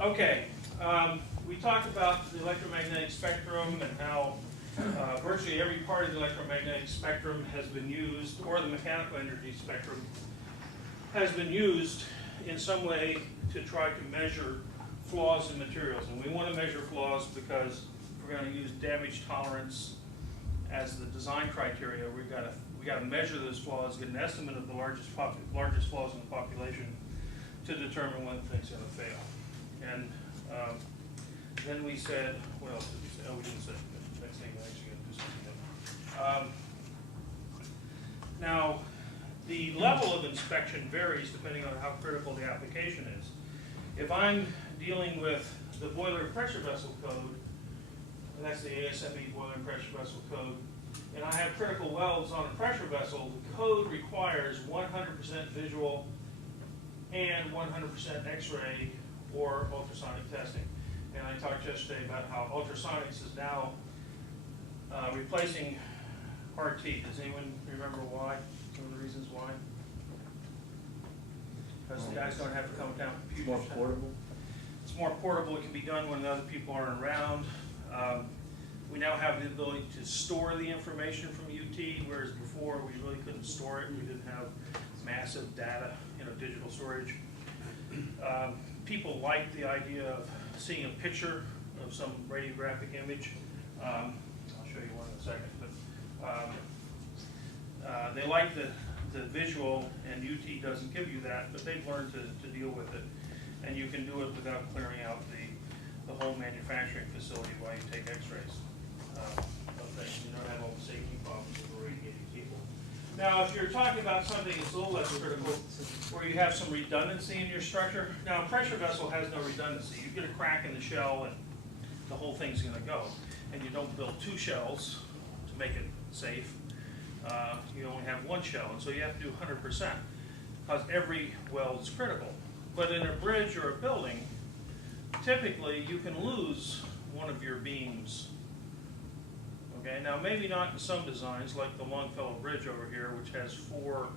Okay, we talked about the electromagnetic spectrum and how virtually every part of the electromagnetic spectrum has been used, or the mechanical energy spectrum has been used in some way to try to measure flaws in materials. And we want to measure flaws because if we're going to use damage tolerance as the design criteria, we got to measure those flaws, get an estimate of the largest flaws in the population to determine when things are going to fail. And then we said, what else did we say? Oh, we didn't say the next thing. We're actually going to do something different. Now, the level of inspection varies depending on how critical the application is. If I'm dealing with the boiler and pressure vessel code, and that's the ASME boiler and pressure vessel code, and I have critical welds on a pressure vessel, the code requires 100% visual and 100% X-ray or ultrasonic testing. And I talked yesterday about how ultrasonics is now replacing RT. Does anyone remember why? Some of the reasons why? Because the guys don't have to come down computers. More portable? It's more portable. It can be done when other people aren't around. We now have the ability to store the information from UT, whereas before we really couldn't store it. We didn't have massive data, digital storage. People like the idea of seeing a picture of some radiographic image. I'll show you one in a second. But they like the visual, and UT doesn't give you that, but they've learned to deal with it. And you can do it without clearing out the whole manufacturing facility while you take x-rays. You don't have all the safety problems with irradiating people. Now, if you're talking about something that's a little less critical, where you have some redundancy in your structure. Now, a pressure vessel has no redundancy. You get a crack in the shell and the whole thing's going to go. And you don't build two shells to make it safe. You only have one shell, and so you have to do 100%, because every weld is critical. But in a bridge or a building, typically you can lose one of your beams. Okay, now maybe not in some designs like the Longfellow Bridge over here, which has 4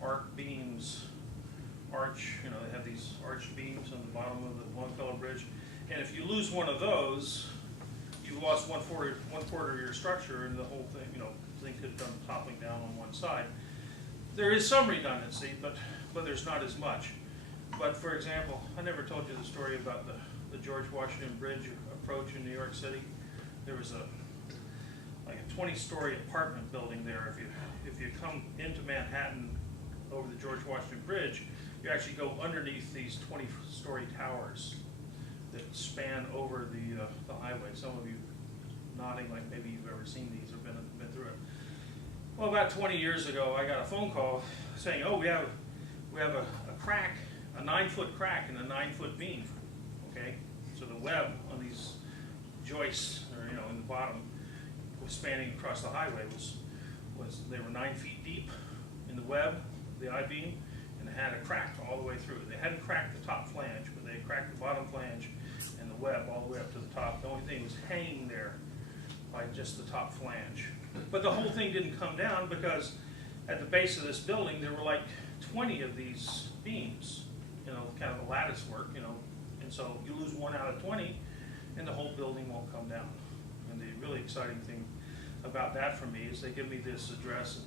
arc beams, they have these arched beams on the bottom of the Longfellow Bridge. And if you lose one of those, you've lost one quarter of your structure, and the whole thing, thing could come toppling down on one side. There is some redundancy, but there's not as much. But for example, I never told you the story about the George Washington Bridge approach in New York City. There was like a 20-story apartment building there. If you come into Manhattan over the George Washington Bridge, you actually go underneath these 20-story towers that span over the highway. Some of you nodding like maybe you've ever seen these or been through it. Well, about 20 years ago, I got a phone call saying, "Oh, we have a crack, a 9-foot crack in a 9-foot beam." Okay, so the web on these joists, or in the bottom, was spanning across the highway. They were 9 feet deep in the web, the I-beam, and they had a crack all the way through. They hadn't cracked the top flange, but they had cracked the bottom flange and the web all the way up to the top. The only thing was hanging there by just the top flange. But the whole thing didn't come down because at the base of this building there were like 20 of these beams, kind of a lattice work, and so you lose 1 out of 20 and the whole building won't come down. And the really exciting thing about that for me is they give me this address in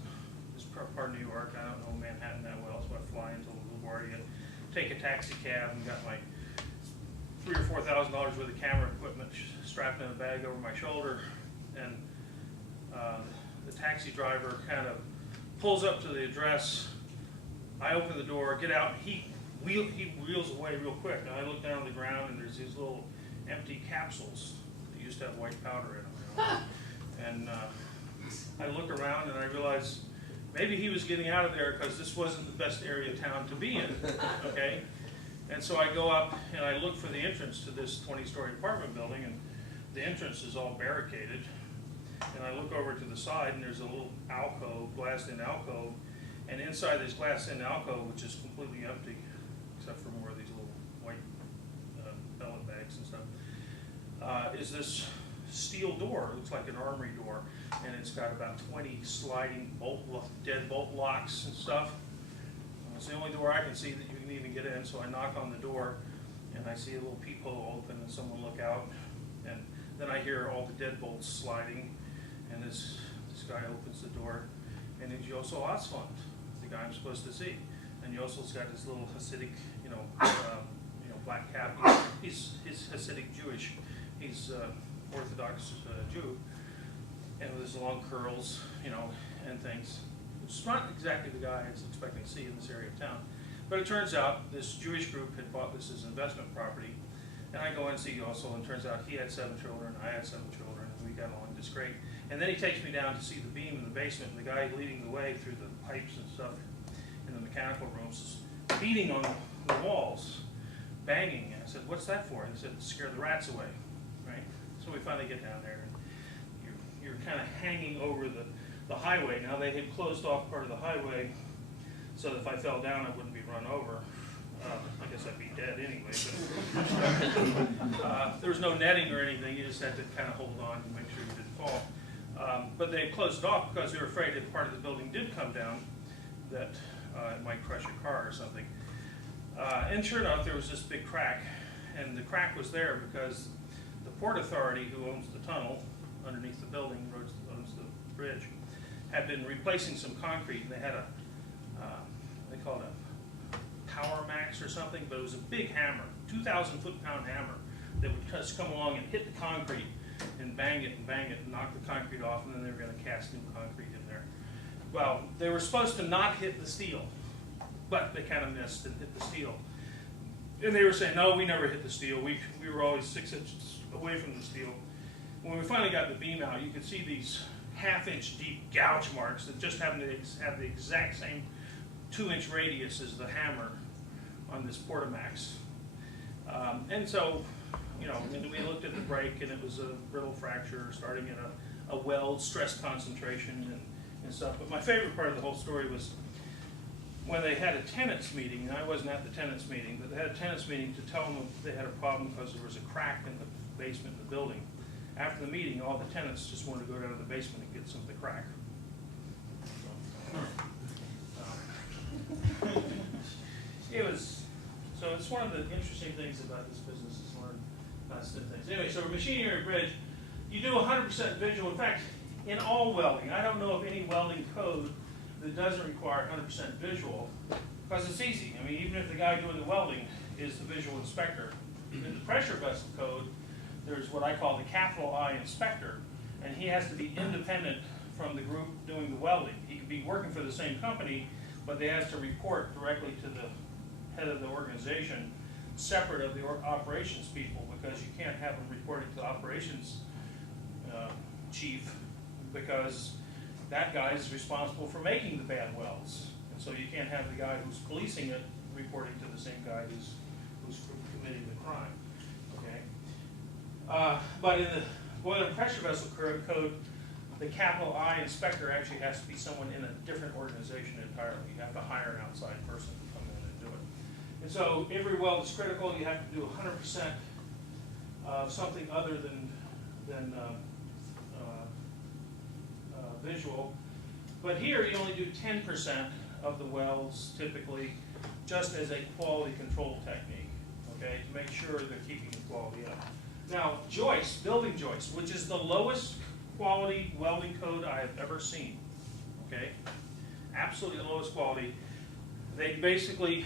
this part of New York. I don't know Manhattan that well, so I fly into LaGuardia, take a taxi cab, and got my $3,000 or $4,000 worth of camera equipment strapped in a bag over my shoulder, and the taxi driver kind of pulls up to the address. I open the door, get out, he wheels away real quick. And I look down on the ground, and there's these little empty capsules that used to have white powder in them. And I look around and I realize maybe he was getting out of there because this wasn't the best area of town to be in. Okay, and so I go up and I look for the entrance to this 20-story apartment building, and the entrance is all barricaded. And I look over to the side, and there's a little alcove, glassed-in alcove, and inside this glassed-in alcove, which is completely empty, except for more of these little white pellet bags and stuff, is this steel door. It looks like an armory door, and it's got about 20 sliding dead bolt locks and stuff. It's the only door I can see that you can even get in, so I knock on the door, and I see a little peephole open and someone look out, and then I hear all the deadbolts sliding, and this guy opens the door, and he's Yossel Oswald, the guy I'm supposed to see. And Yossel's got his little Hasidic, black cap. He's Hasidic Jewish. He's Orthodox Jew, and with his long curls, and things. It's not exactly the guy I was expecting to see in this area of town. But it turns out this Jewish group had bought this as investment property, and I go in and see Yossel, and it turns out he had 7 children, I had 7 children, and we got along just great. And then he takes me down to see the beam in the basement, and the guy leading the way through the pipes and stuff in the mechanical rooms is beating on the walls, banging. And I said, "What's that for?" And he said, "To scare the rats away." Right? So we finally get down there, and you're kind of hanging over the highway. Now they had closed off part of the highway, so that if I fell down, I wouldn't be run over. I guess I'd be dead anyway. But there was no netting or anything. You just had to kind of hold on and make sure you didn't fall. But they closed it off because they were afraid if part of the building did come down, that it might crush a car or something. And sure enough, there was this big crack. And the crack was there because the Port Authority, who owns the tunnel underneath the building, owns the bridge, had been replacing some concrete, and they had they called it a Power Max or something, but it was a big hammer, 2,000 foot-pound hammer that would just come along and hit the concrete and bang it, and knock the concrete off, and then they were going to cast new concrete in there. Well, they were supposed to not hit the steel, but they kind of missed and hit the steel. And they were saying, "No, we never hit the steel. We were always 6 inches away from the steel." When we finally got the beam out, you could see these half-inch deep gouge marks that just happened to have the exact same 2-inch radius as the hammer on this Portamax. And so, and we looked at the break, and it was a brittle fracture starting at a weld stress concentration and stuff. But my favorite part of the whole story was when they had a tenants meeting, and I wasn't at the tenants meeting, but they had a tenants meeting to tell them they had a problem because there was a crack in the basement of the building. After the meeting, all the tenants just wanted to go down to the basement and get some of the crack. So it's one of the interesting things about this business is learn constant things. Anyway, so machinery bridge, you do 100% visual. In fact, in all welding, I don't know of any welding code that doesn't require 100% visual, because it's easy. I mean, even if the guy doing the welding is the visual inspector, in the pressure vessel code, there's what I call the capital I inspector, and he has to be independent from the group doing the welding. He could be working for the same company, but they have to report directly to the head of the organization, separate of the operations people, because you can't have them reporting to the operations chief, because that guy is responsible for making the bad welds. And so you can't have the guy who's policing it reporting to the same guy who's committing the crime. Okay? But in the boiler and pressure vessel code, the capital I inspector actually has to be someone in a different organization entirely. You have to hire an outside person to come in and do it. And so every weld is critical. You have to do 100% of something other than visual. But here you only do 10% of the welds typically, just as a quality control technique, okay, to make sure they're keeping the quality up. Now, joists, building joists, which is the lowest quality welding code I have ever seen, okay? Absolutely the lowest quality. They basically,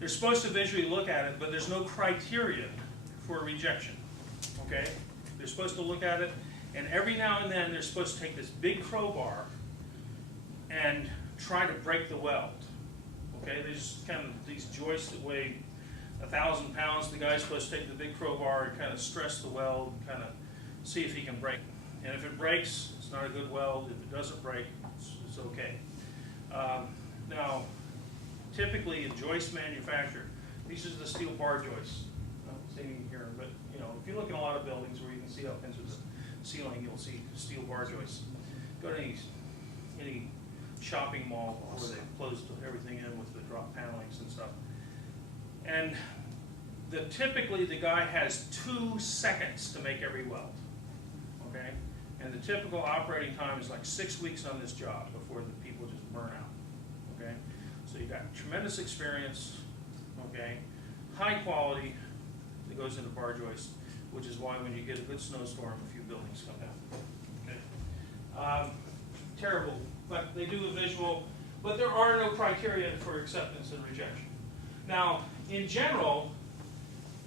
they're supposed to visually look at it, but there's no criterion for rejection, okay? They're supposed to look at it, and every now and then they're supposed to take this big crowbar and try to break the weld, okay? There's kind of these joists that weigh 1,000 pounds. The guy's supposed to take the big crowbar and kind of stress the weld and kind of see if he can break it. And if it breaks, it's not a good weld. If it doesn't break, it's okay. Now, typically a joist manufacturer, these are the steel bar joists. I don't see any here, but if you look in a lot of buildings where you can see up into the ceiling, you'll see steel bar joists. Go to any shopping mall where they've closed everything in with the drop panelings and stuff. And typically the guy has 2 seconds to make every weld, okay? And the typical operating time is like 6 weeks on this job before the people just burn out, okay? So you got tremendous experience, okay? high quality that goes into bar joist, which is why when you get a good snowstorm, a few buildings come down. Okay. Terrible, but they do a visual, but there are no criteria for acceptance and rejection. Now, in general,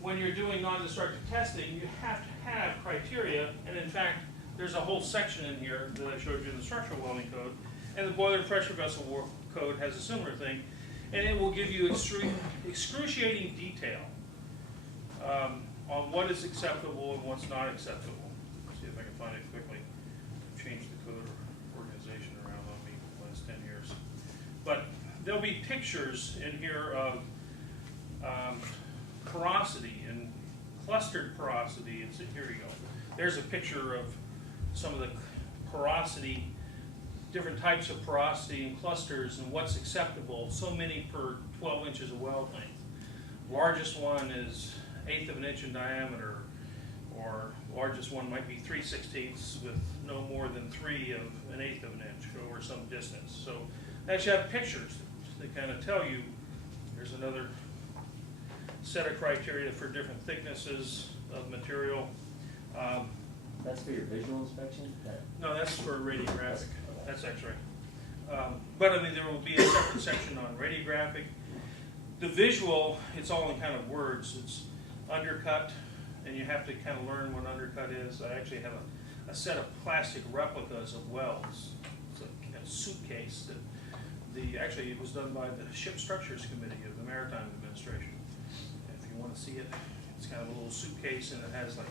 when you're doing non-destructive testing, you have to have criteria, and in fact, there's a whole section in here that I showed you in the structural welding code, and the boiler pressure vessel code has a similar thing, and it will give you excruciating detail on what is acceptable and what's not acceptable. Let's see if I can find it quickly. Change the code organization around on me for the last 10 years. But there'll be pictures in here of porosity and clustered porosity. And so here you go. There's a picture of some of the porosity, different types of porosity and clusters and what's acceptable. So many per 12 inches of weld length. Largest one is 1/8 of an inch in diameter, or largest one might be 3/16 with no more than 3 of an 1/8 of an inch over some distance. So they actually have pictures that kind of tell you. There's another set of criteria for different thicknesses of material. That's for your visual inspection? No, that's for radiographic. That's X-ray. But I mean, there will be a separate section on radiographic. The visual, it's all in kind of words. It's undercut, and you have to kind of learn what undercut is. I actually have a set of plastic replicas of welds. It's a suitcase that actually it was done by the Ship Structures Committee of the Maritime Administration. If you want to see it, it's kind of a little suitcase, and it has like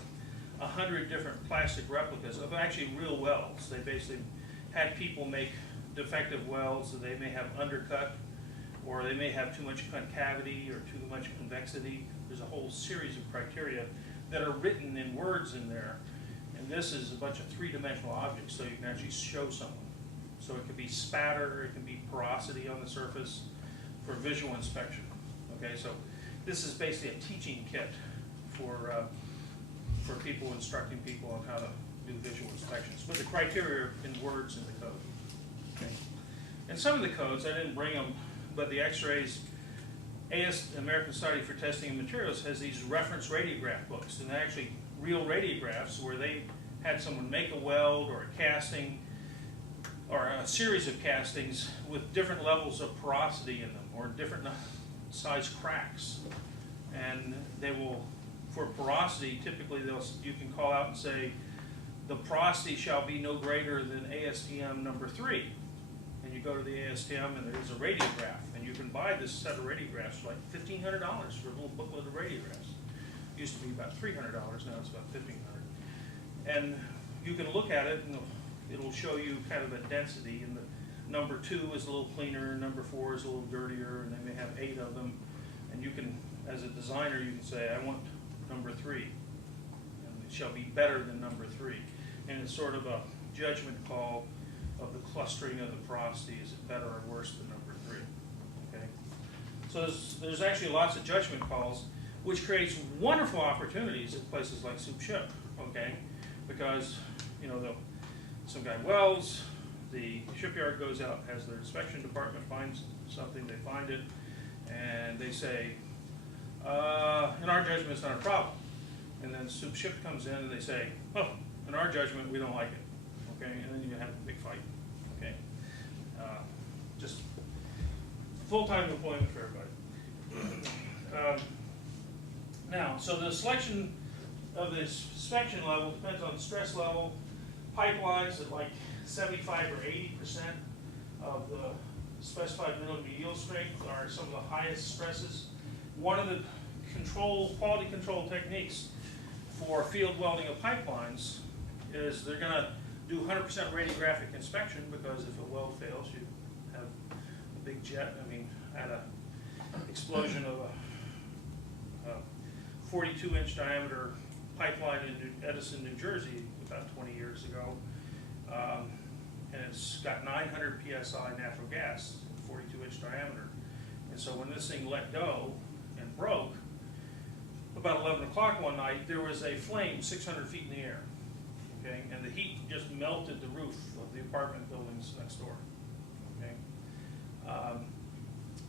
100 different plastic replicas of actually real welds. They basically had people make defective welds that they may have undercut, or they may have too much concavity or too much convexity. There's a whole series of criteria that are written in words in there. And this is a bunch of three-dimensional objects, so you can actually show someone. So it could be spatter, it can be porosity on the surface for visual inspection. Okay, so this is basically a teaching kit for people, instructing people on how to do visual inspections. But the criteria are in words in the code. Okay. And some of the codes, I didn't bring them, but the X-rays, American Society for Testing and Materials has these reference radiograph books, and they're actually real radiographs where they had someone make a weld or a casting or a series of castings with different levels of porosity in them or different size cracks. And they will, for porosity, typically you can call out and say, the porosity shall be no greater than ASTM number 3. And you go to the ASTM and there's a radiograph, and you can buy this set of radiographs for like $1,500 for a little booklet of radiographs. It used to be about $300, now it's about $1,500. And you can look at it and it'll show you kind of a density, and the number 2 is a little cleaner, number 4 is a little dirtier, and they may have 8 of them. And you can, as a designer, you can say, I want number 3, and it shall be better than number 3. And it's sort of a judgment call of the clustering of the porosity. Is it better or worse than number 3? Okay. So there's actually lots of judgment calls, which creates wonderful opportunities at places like Soup Ship. Okay, because some guy welds, the shipyard goes out, has their inspection department finds something, they find it, and they say, in our judgment, it's not a problem. And then Soup Ship comes in and they say, oh, in our judgment, we don't like it. Okay, and then you have a big fight. Okay, just full-time employment for everybody. Now, so the selection of this inspection level depends on the stress level. Pipelines at like 75 or 80% of the specified minimum yield strength are some of the highest stresses. One of the quality control techniques for field welding of pipelines is they're going to do 100% radiographic inspection, because if a weld fails, you have a big jet. I mean, I had an explosion of a 42-inch diameter pipeline in Edison, New Jersey, about 20 years ago, and it's got 900 psi natural gas, 42-inch diameter. And so when this thing let go and broke, about 11 o'clock one night, there was a flame 600 feet in the air. Okay, and the heat just melted the roof of the apartment buildings next door. Okay,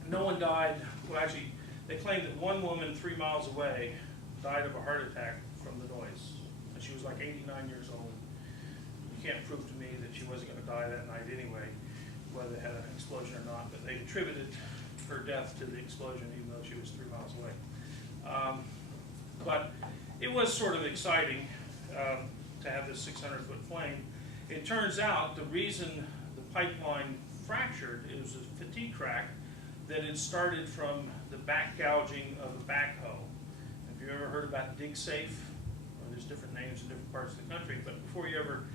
no one died. Well, actually, They claimed that one woman 3 miles away died of a heart attack from the noise. And she was like 89 years old. You can't prove to me that she wasn't going to die that night anyway, whether they had an explosion or not, but they attributed her death to the explosion even though she was 3 miles away. But it was sort of exciting to have this 600-foot flame. It turns out the reason the pipeline fractured, it was a fatigue crack that had started from the back gouging of a backhoe. Have you ever heard about dig safe? Well, there's different names in different parts of the country, but before you ever,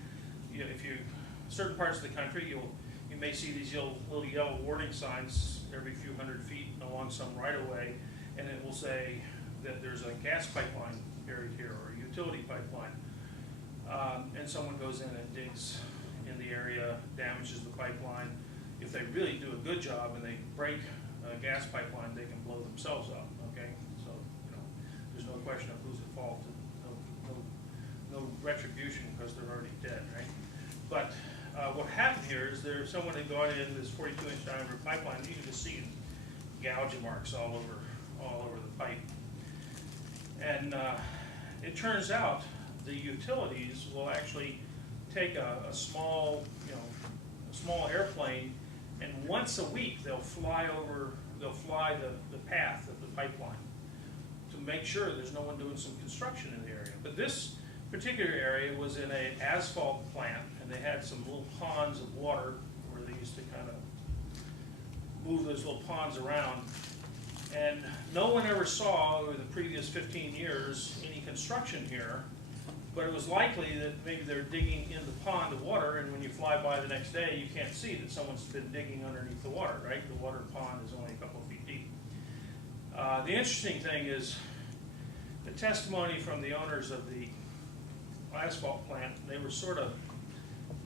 certain parts of the country, you may see these little yellow warning signs every few hundred feet along some right-of-way, and it will say that there's a gas pipeline buried here or a utility pipeline. And someone goes in and digs in the area, damages the pipeline. If they really do a good job and they break a gas pipeline, they can blow themselves up, okay? So, there's no question of who's at fault, no retribution because they're already dead, right? But what happened here is someone had gone in this 42-inch diameter pipeline, and you can just see gouging marks all over the pipe. And it turns out the utilities will actually take a small airplane, and once a week they'll fly the path of the pipeline to make sure there's no one doing some construction in the area. But this particular area was in an asphalt plant, and they had some little ponds of water where they used to kind of move those little ponds around. And no one ever saw over the previous 15 years any construction here, but it was likely that maybe they're digging in the pond of water, and when you fly by the next day, you can't see that someone's been digging underneath the water, right? The water pond is only a couple of feet deep. The interesting thing is the testimony from the owners of the asphalt plant. They were sort of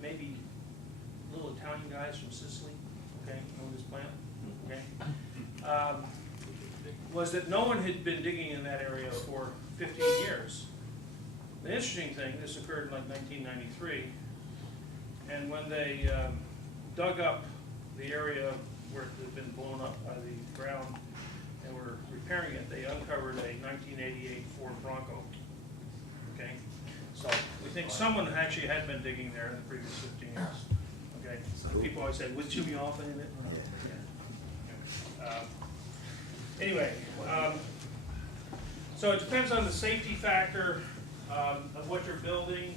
maybe little Italian guys from Sicily, okay, owned this plant, okay? Was that no one had been digging in that area for 15 years. The interesting thing, this occurred in like 1993, and when they dug up the area where it had been blown up by the ground and were repairing it, they uncovered a 1988 Ford Bronco. Okay, so we think someone actually had been digging there in the previous 15 years. Okay, so people always say, was Jimmy Hoffa in it? Anyway, so it depends on the safety factor of what you're building.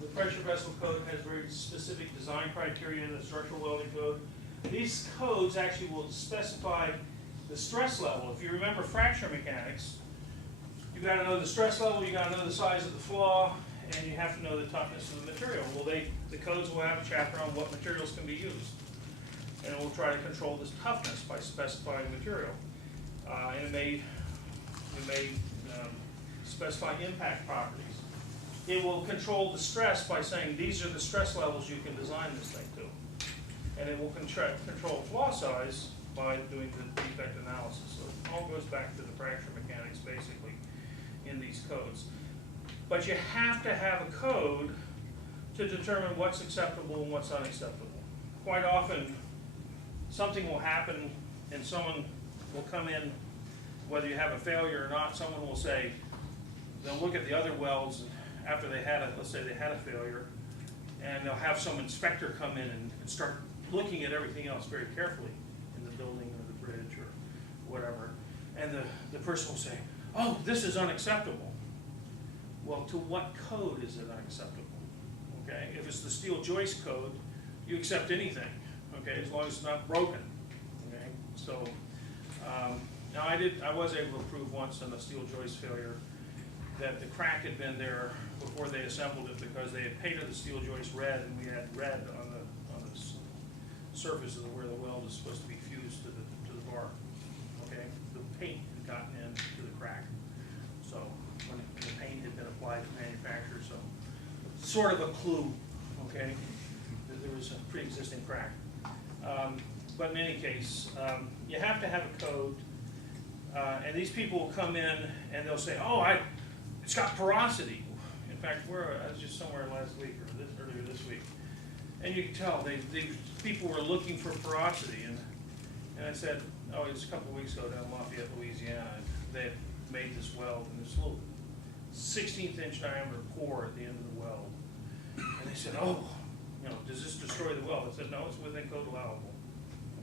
The pressure vessel code has very specific design criteria in the structural welding code. These codes actually will specify the stress level. If you remember fracture mechanics, you've got to know the stress level, you've got to know the size of the flaw, and you have to know the toughness of the material. Well, the codes will have a chapter on what materials can be used. And it will try to control this toughness by specifying material. And it may specify impact properties. It will control the stress by saying these are the stress levels you can design this thing to. And it will control flaw size by doing the defect analysis. So it all goes back to the fracture mechanics basically in these codes. But you have to have a code to determine what's acceptable and what's unacceptable. Quite often something will happen and someone will come in, whether you have a failure or not, someone will say, they'll look at the other welds after they had let's say they had a failure, and they'll have some inspector come in and start looking at everything else very carefully in the building or the bridge or whatever. And the person will say, oh, this is unacceptable. Well, to what code is it unacceptable? Okay, if it's the steel joist code, you accept anything, okay, as long as it's not broken. Okay, so now I was able to prove once in a steel joist failure that the crack had been there before they assembled it because they had painted the steel joist red, and we had red on the surface of where the weld is supposed to be fused to the bar. Okay, the paint had gotten into the crack, so when the paint had been applied to the manufacturer, so sort of a clue, okay, that there was a pre-existing crack. But in any case, you have to have a code, and these people will come in and they'll say, oh, it's got porosity. In fact, I was just somewhere last week or earlier this week, and you can tell these people were looking for porosity, and I said, oh, it was a couple of weeks ago down in Lafayette, Louisiana. They had made this weld, and this little 16th inch diameter core at the end of the weld. And they said, oh, you know, does this destroy the weld? I said, no, it's within code allowable.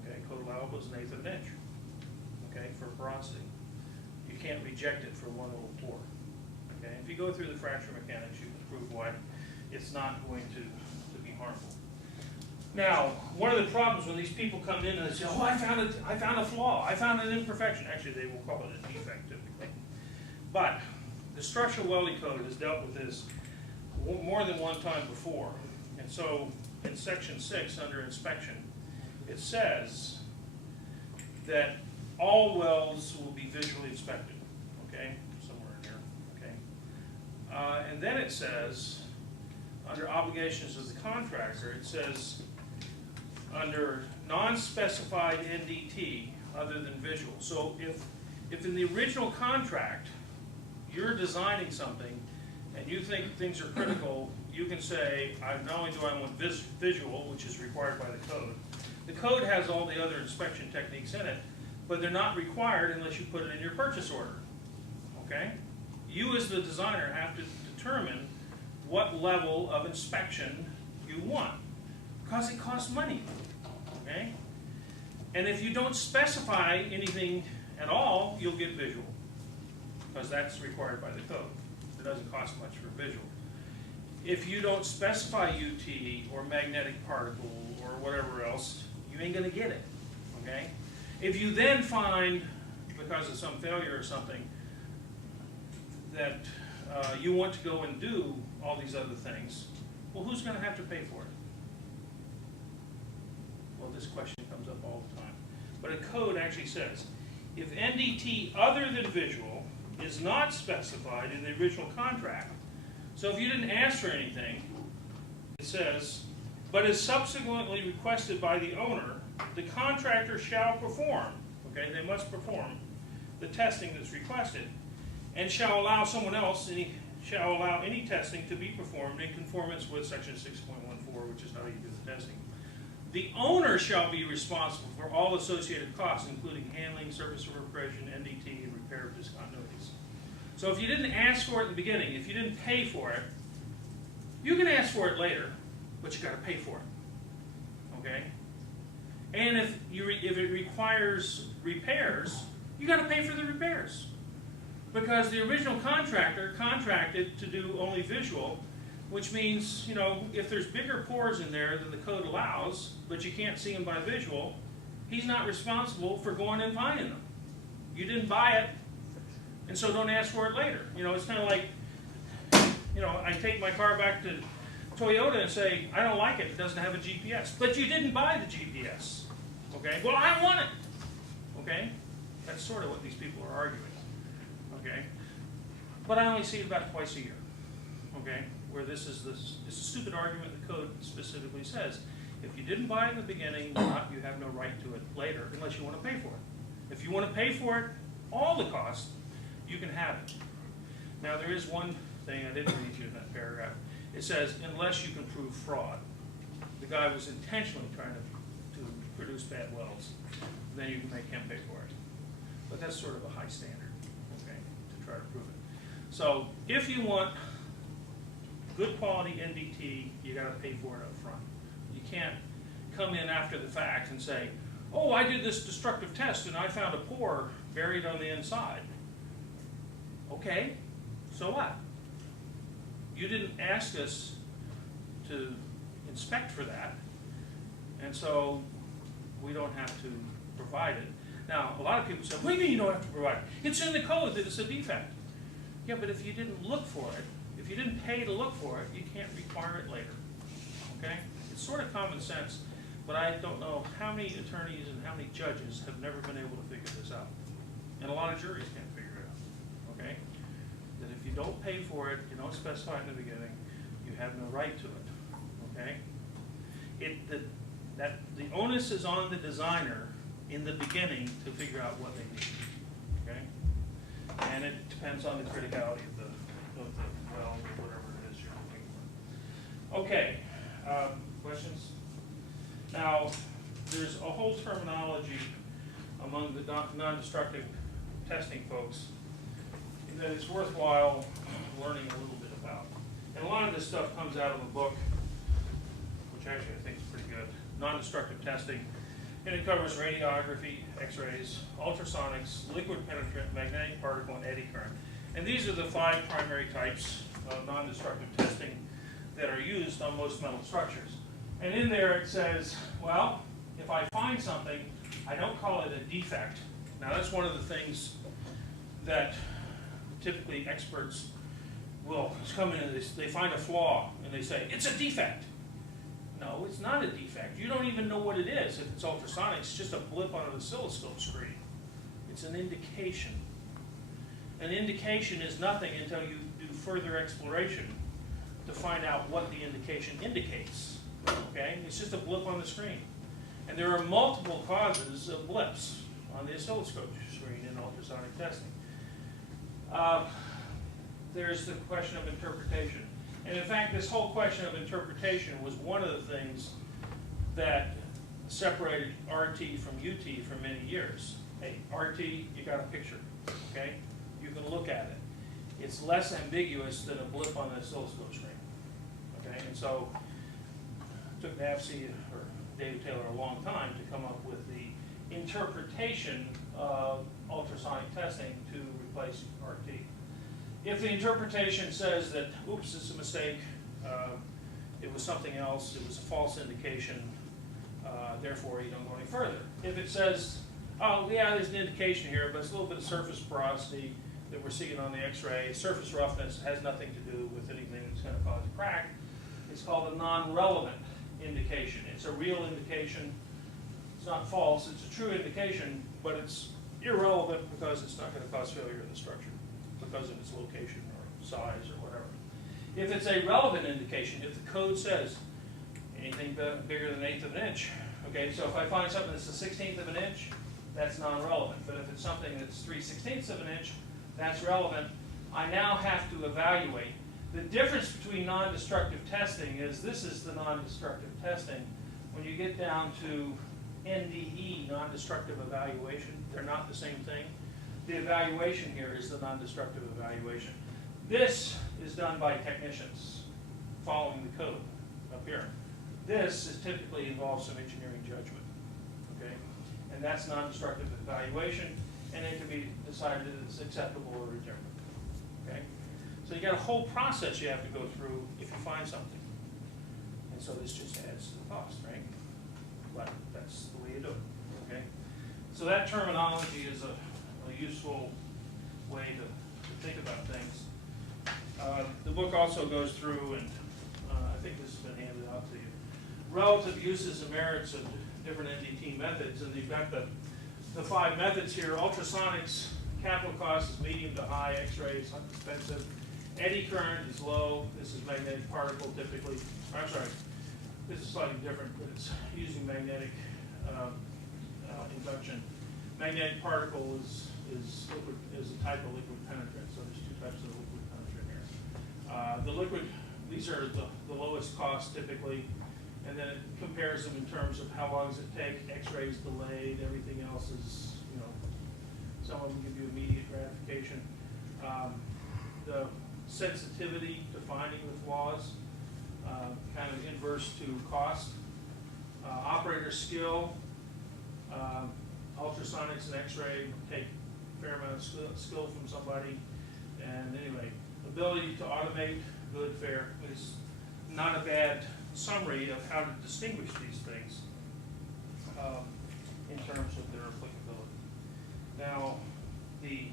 Okay, code allowable is 1/8 of an inch, okay, for porosity. You can't reject it for one little pore. Okay, if you go through the fracture mechanics, you can prove why it's not going to be harmful. Now, one of the problems when these people come in and they say, oh, I found a flaw, I found an imperfection. Actually, they will call it a defect typically. But the structural welding code has dealt with this more than one time before. And so in section 6 under inspection, it says that all welds will be visually inspected, okay, somewhere in here, okay. And then it says, under obligations of the contractor, it says, under non-specified NDT other than visual. So if in the original contract you're designing something and you think things are critical, you can say, not only do I want visual, which is required by the code. The code has all the other inspection techniques in it, but they're not required unless you put it in your purchase order, okay? You as the designer have to determine what level of inspection you want, because it costs money, okay? And if you don't specify anything at all, you'll get visual, because that's required by the code. It doesn't cost much for visual. If you don't specify UT or magnetic particle or whatever else, you ain't gonna get it, okay? If you then find, because of some failure or something, that you want to go and do all these other things, well, who's gonna have to pay for it? Well, this question comes up all the time. But a code actually says, if NDT other than visual is not specified in the original contract, so if you didn't ask for anything, it says, but is subsequently requested by the owner, the contractor shall perform, okay, they must perform the testing that's requested, and shall allow someone else, shall allow any testing to be performed in conformance with section 6.14, which is how you do the testing. The owner shall be responsible for all associated costs, including handling, surface reparation, NDT, and repair of discontinuities. So if you didn't ask for it in the beginning, if you didn't pay for it, you can ask for it later, but you got to pay for it, okay? And if it requires repairs, you got to pay for the repairs, because the original contractor contracted to do only visual, which means, you know, if there's bigger pores in there than the code allows, but you can't see them by visual, he's not responsible for going and finding them. You didn't buy it, and so don't ask for it later. You know, it's kind of like, you know, I take my car back to Toyota and say, I don't like it, it doesn't have a GPS. But you didn't buy the GPS, okay? Well, I want it, okay? That's sort of what these people are arguing, okay? But I only see it about twice a year, okay? Where this is a stupid argument the code specifically says. If you didn't buy it in the beginning, you have no right to it later unless you want to pay for it. If you want to pay for it, all the costs, you can have it. Now there is one thing I didn't read you in that paragraph. It says, unless you can prove fraud. The guy was intentionally trying to produce bad welds, then you can make him pay for it. But that's sort of a high standard, okay, to try to prove it. So if you want good quality NDT, you got to pay for it up front. You can't come in after the fact and say, oh, I did this destructive test and I found a pore buried on the inside. Okay, so what? You didn't ask us to inspect for that, and so we don't have to provide it. Now, a lot of people say, what do you mean you don't have to provide it? It's in the code that it's a defect. Yeah, but if you didn't look for it, if you didn't pay to look for it, you can't require it later, okay? It's sort of common sense, but I don't know how many attorneys and how many judges have never been able to figure this out. And a lot of juries can't figure it out, okay? That if you don't pay for it, you don't specify in the beginning, you have no right to it, okay? The onus is on the designer in the beginning to figure out what they need, okay? And it depends on the criticality of the well, or whatever it is you're looking for. Okay, questions? Now, there's a whole terminology among the non-destructive testing folks that it's worthwhile learning a little bit about. And a lot of this stuff comes out of a book, which actually I think is pretty good, Non-Destructive Testing. And it covers radiography, X-rays, ultrasonics, liquid penetrant, magnetic particle, and eddy current. And these are the 5 primary types of non-destructive testing that are used on most metal structures. And in there it says, well, if I find something, I don't call it a defect. Now that's one of the things that typically experts will come in and they find a flaw and they say, it's a defect. No, it's not a defect. You don't even know what it is. If it's ultrasonic, it's just a blip on an oscilloscope screen. It's an indication. An indication is nothing until you do further exploration to find out what the indication indicates. Okay? It's just a blip on the screen. And there are multiple causes of blips on the oscilloscope screen in ultrasonic testing. There's the question of interpretation. And in fact, this whole question of interpretation was one of the things that separated RT from UT for many years. Hey, RT, you got a picture, okay? You can look at it. It's less ambiguous than a blip on the oscilloscope screen, okay? And so it took NAVC or David Taylor a long time to come up with the interpretation of ultrasonic testing to replace RT. If the interpretation says that, oops, it's a mistake, it was something else, it was a false indication, therefore you don't go any further. If it says, oh yeah, there's an indication here, but it's a little bit of surface porosity that we're seeing on the X-ray, surface roughness has nothing to do with anything that's going to cause a crack, it's called a non-relevant indication. It's a real indication, it's not false, it's a true indication, but it's irrelevant because it's not going to cause failure in the structure, because of its location or size or whatever. If it's a relevant indication, if the code says anything bigger than 1/8 of an inch, okay, so if I find something that's a 1/16 of an inch, that's non-relevant. But if it's something that's 3/16 of an inch, that's relevant. I now have to evaluate. The difference between non-destructive testing is this is the non-destructive testing. When you get down to NDE, non-destructive evaluation, they're not the same thing. The evaluation here is the non-destructive evaluation. This is done by technicians following the code up here. This is typically involves some engineering judgment, okay? And that's non-destructive evaluation, and it can be decided that it's acceptable or rejected, okay? So you got a whole process you have to go through if you find something. And so this just adds to the cost, right? But that's the way you do it, okay? So that terminology is a useful way to think about things. The book also goes through, and I think this has been handed out to you, relative uses and merits of different NDT methods, and you've got the 5 methods here. Ultrasonics, capital cost is medium to high, X-rays, expensive. Eddy current is low. This is magnetic particle typically. I'm sorry, this is slightly different, but it's using magnetic induction. Magnetic particle is a type of liquid penetrant, so there's 2 types of liquid penetrant here. The liquid, these are the lowest cost typically, and then it compares them in terms of how long does it take, X-rays delayed, everything else is, you know, some of them give you immediate gratification. The sensitivity to finding the flaws, kind of inverse to cost. Operator skill, ultrasonics and X-ray take a fair amount of skill from somebody. And anyway, ability to automate, good, fair, is not a bad summary of how to distinguish these things in terms of their applicability. Now, I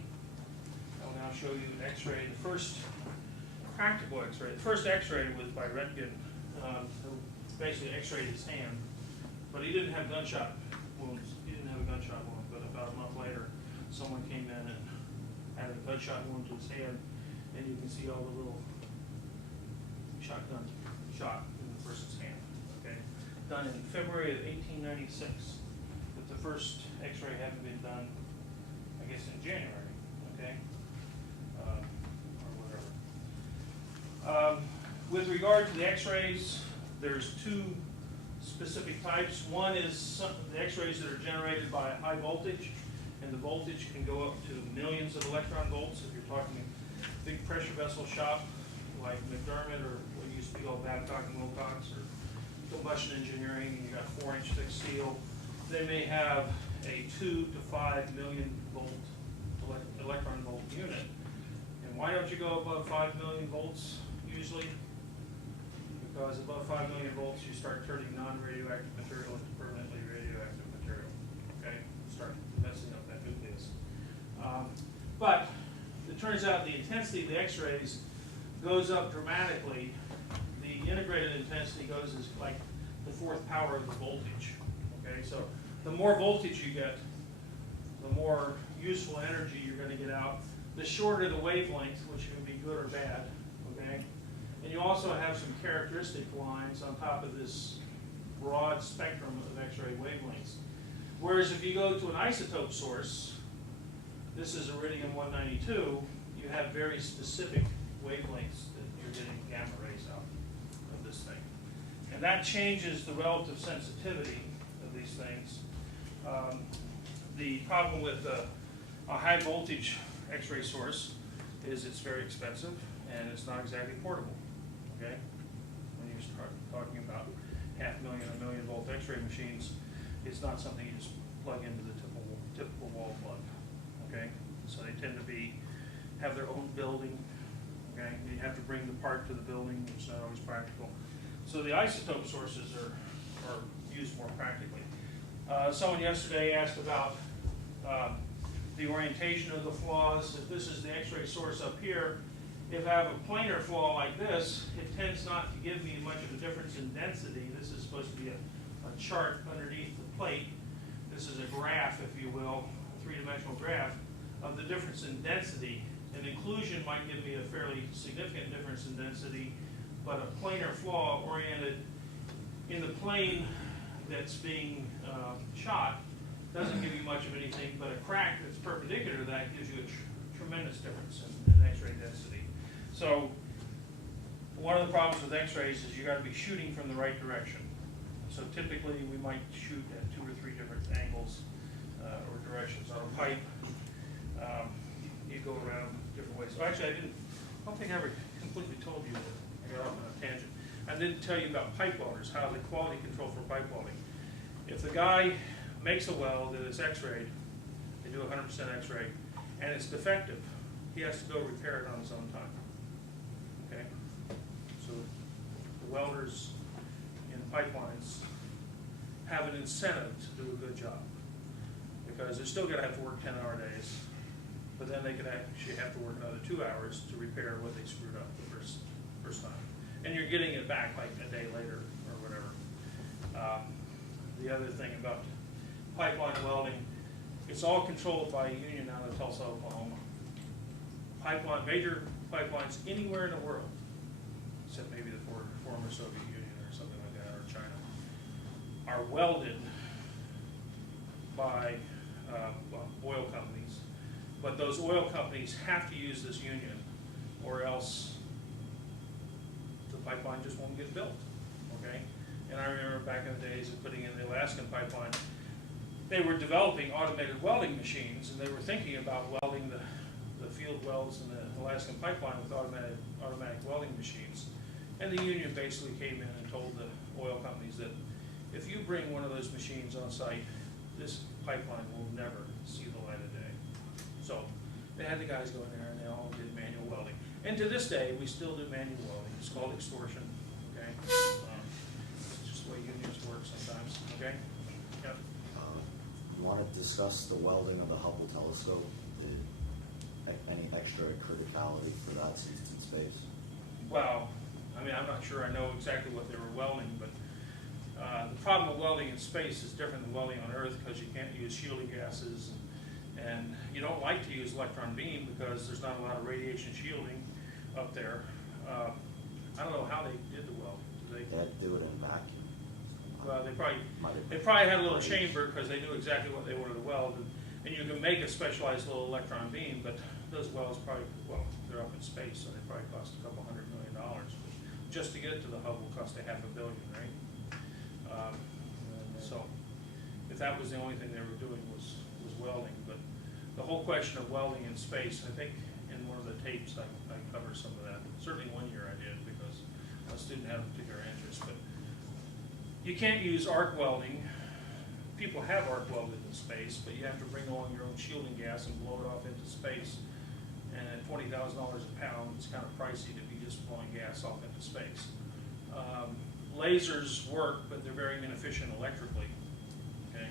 will now show you an X-ray. The first practical X-ray, the first X-ray was by Röntgen, who basically X-rayed his hand, but he didn't have gunshot wounds. He didn't have a gunshot wound, but about a month later, someone came in and had a gunshot wound to his hand, and you can see all the little shotgun shot in the person's hand. Okay, done in February of 1896, but the first X-ray hadn't been done, I guess, in January. Okay, or whatever. With regard to the X-rays, there's 2 specific types. One is the X-rays that are generated by high voltage, and the voltage can go up to millions of electron volts. If you're talking big pressure vessel shop like McDermott, or what used to be called Babcock and Wilcox, or combustion engineering, you got 4-inch thick steel. They may have a 2 to 5 million volt electron volt unit. And why don't you go above 5 million volts usually? Because above 5 million volts, you start turning non-radioactive material into permanently radioactive material. Okay, start messing up that nucleus. But it turns out the intensity of the X-rays goes up dramatically. The integrated intensity goes as like the 4th power of the voltage. Okay, so the more voltage you get, the more useful energy you're going to get out. The shorter the wavelength, which can be good or bad. Okay, and you also have some characteristic lines on top of this broad spectrum of X-ray wavelengths. Whereas if you go to an isotope source, this is iridium-192, you have very specific wavelengths that you're getting gamma rays out of this thing. And that changes the relative sensitivity of these things. The problem with a high voltage X-ray source is it's very expensive and it's not exactly portable. Okay? When you start talking about 500,000, 1 million volt X-ray machines, it's not something you just plug into the typical wall plug. Okay? So they tend to have their own building. Okay? You have to bring the part to the building, which is not always practical. So the isotope sources are used more practically. Someone yesterday asked about the orientation of the flaws. If this is the X-ray source up here, if I have a planar flaw like this, it tends not to give me much of a difference in density. This is supposed to be a chart underneath the plate. This is a graph, if you will, a 3-dimensional graph of the difference in density. An inclusion might give me a fairly significant difference in density, but a planar flaw oriented in the plane that's being shot doesn't give you much of anything, but a crack that's perpendicular to that gives you a tremendous difference in X-ray density. So one of the problems with X-rays is you got to be shooting from the right direction. So typically we might shoot at 2 or 3 different angles or directions. On a pipe, you go around different ways. So actually, I don't think I ever completely told you that. I got off on a tangent. I didn't tell you about pipe welders, how the quality control for pipe welding. If the guy makes a weld that is X-rayed, they do 100% X-ray, and it's defective, he has to go repair it on his own time. Okay? So the welders in pipelines have an incentive to do a good job, because they're still going to have to work 10-hour days, but then they could actually have to work another 2 hours to repair what they screwed up the first time. And you're getting it back like a day later or whatever. The other thing about pipeline welding, it's all controlled by a union out of Tulsa, Oklahoma. Major pipelines anywhere in the world, except maybe the former Soviet Union or something like that, or China, are welded by oil companies. But those oil companies have to use this union, or else the pipeline just won't get built. Okay? And I remember back in the days of putting in the Alaskan pipeline, they were developing automated welding machines, and they were thinking about welding the field welds in the Alaskan pipeline with automatic welding machines. And the union basically came in and told the oil companies that if you bring one of those machines on site, this pipeline will never see the light of day. So they had the guys go in there and they all did manual welding. And to this day, we still do manual welding. It's called extortion. Okay, it's just the way unions work sometimes. Okay. Yep. You want to discuss the welding of the Hubble telescope? Any extra criticality for that since it's in space? Well, I mean, I'm not sure I know exactly what they were welding, but the problem with welding in space is different than welding on Earth, because you can't use shielding gases, and you don't like to use electron beam because there's not a lot of radiation shielding up there. I don't know how they did the weld. They had to do it in vacuum. Well, they probably had a little chamber because they knew exactly what they wanted to weld, and you can make a specialized little electron beam, but those welds probably, well, they're up in space, so they probably cost $200 million. Just to get to the Hubble cost $500 million, right? So if that was the only thing they were doing was welding, but the whole question of welding in space, I think in one of the tapes I covered some of that. Certainly one year I did because a student had a particular interest, but you can't use arc welding. People have arc welded in space, but you have to bring along your own shielding gas and blow it off into space. And at $20,000 a pound, it's kind of pricey to be just blowing gas off into space. Lasers work, but they're very inefficient electrically, okay,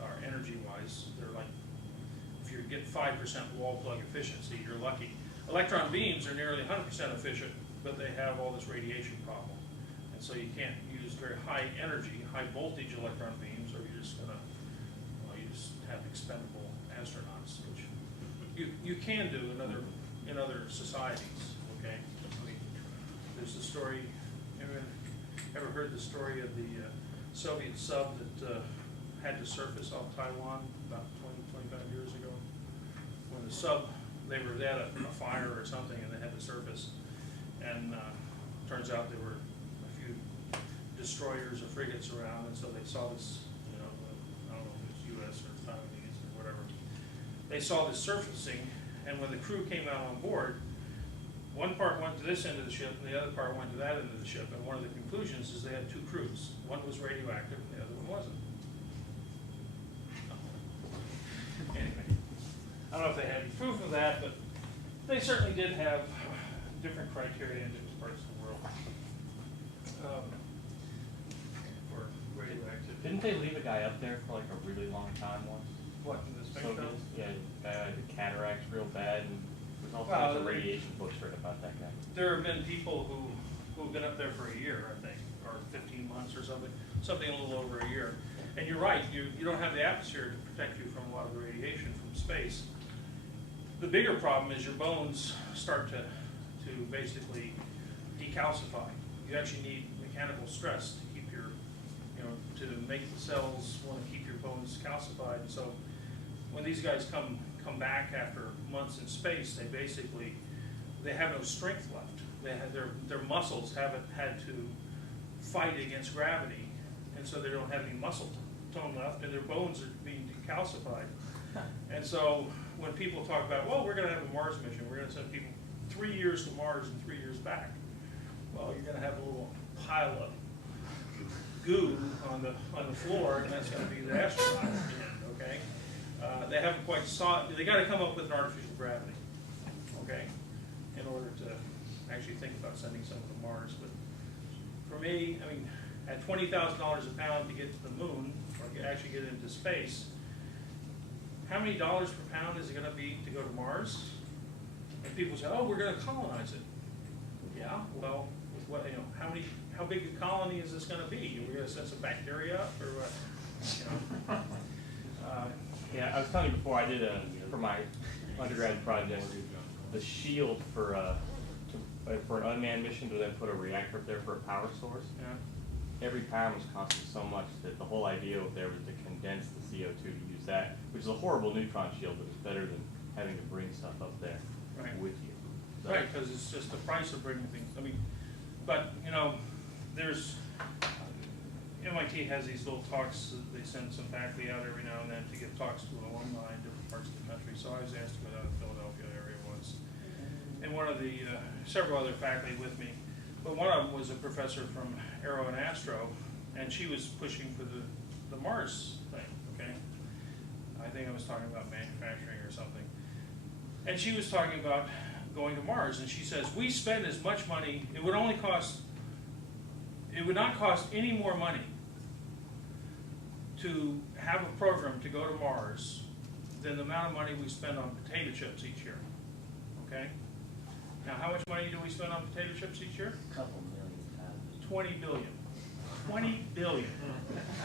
or energy-wise. They're like, if you get 5% wall plug efficiency, you're lucky. Electron beams are nearly 100% efficient, but they have all this radiation problem. And so you can't use very high energy, high voltage electron beams, or you're just gonna, well, you just have expendable astronauts, which you can do in other societies, okay? I mean, there's a story, ever heard the story of the Soviet sub that had to surface off Taiwan about 20, 25 years ago? When the sub, they had a fire or something and they had to surface, and turns out there were a few destroyers or frigates around, and so they saw this, you know, I don't know if it was US or Taiwanese or whatever. They saw this surfacing, and when the crew came out on board, one part went to this end of the ship and the other part went to that end of the ship, and one of the conclusions is they had two crews. One was radioactive and the other one wasn't. Anyway, I don't know if they had any proof of that, but they certainly did have different criteria in different parts of the world for radioactivity. Didn't they leave a guy up there for like a really long time once? What, in the space So shuttle? yeah, the guy had cataracts real bad, and there's all sorts of radiation books written about that guy. There have been people who've been up there for a year, I think, or 15 months or something a little over a year. And you're right, you don't have the atmosphere to protect you from a lot of the radiation from space. The bigger problem is your bones start to basically decalcify. You actually need mechanical stress to keep your, you know, to make the cells want to keep your bones calcified. And so when these guys come back after months in space, they have no strength left. They have their muscles haven't had to fight against gravity, and so they don't have any muscle tone left, and their bones are being decalcified. And so when people talk about, well, we're going to have a Mars mission, we're going to send people 3 years to Mars and 3 years back. Well, you're going to have a little pile of goo on the floor, and that's going to be the astronaut at the end, okay? They haven't quite they got to come up with an artificial gravity, okay, in order to actually think about sending someone to Mars. But for me, I mean, at $20,000 a pound to get to the moon, or actually get into space, how many dollars per pound is it going to be to go to Mars? And people say, oh, we're going to colonize it. Yeah, well, what, you know, how big a colony is this going to be? Are we going to send some bacteria up, or what? You know? Yeah, I was telling you before, I did for my undergrad project, the shield for an unmanned mission to then put a reactor up there for a power source. Yeah. Every power was costing so much that the whole idea up there was to condense the CO2 to use that, which is a horrible neutron shield, but it's better than having to bring stuff up there with you. So, right, because it's just the price of bringing things. I mean, but you know, there's MIT has these little talks. They send some faculty out every now and then to give talks to alumni in different parts of the country. So I was asked to go down to the Philadelphia area once, and one of the several other faculty with me, but one of them was a professor from Aero and Astro, and she was pushing for the Mars thing. Okay, I think I was talking about manufacturing or something, and she was talking about going to Mars, and she says we spend as much money. It would not cost any more money to have a program to go to Mars than the amount of money we spend on potato chips each year. Okay? Now, how much money do we spend on potato chips each year? a couple million pounds. 20 billion. 20 billion